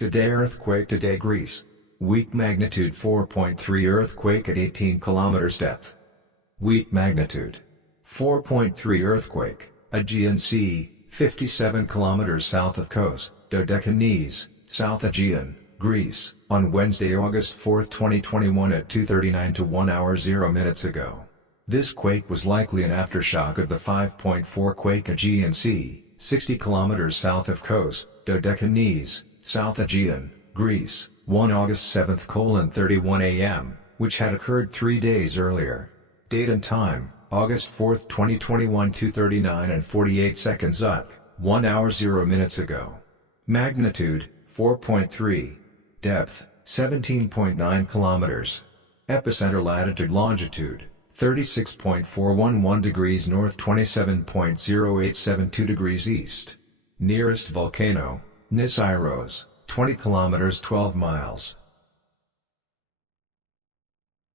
Today earthquake today Greece. Weak magnitude 4.3 earthquake at 18 kilometers depth. Weak magnitude 4.3 earthquake, Aegean Sea, 57 kilometers south of Kos, Dodecanese, South Aegean, Greece, on Wednesday, August 4, 2021 at 2:39 to 1 hour 0 minutes ago. This quake was likely an aftershock of the 5.4 quake Aegean Sea, 60 kilometers south of Kos, Dodecanese, South Aegean, Greece, 1 August 7, 31 a.m., which had occurred 3 days earlier. Date and time, August 4, 2021 2:39 and 48 seconds UTC, 1 hour 0 minutes ago. Magnitude, 4.3. Depth, 17.9 kilometers. Epicenter latitude longitude, 36.411 degrees north 27.0872 degrees east. Nearest volcano, Nisairos, 20 kilometers 12 miles.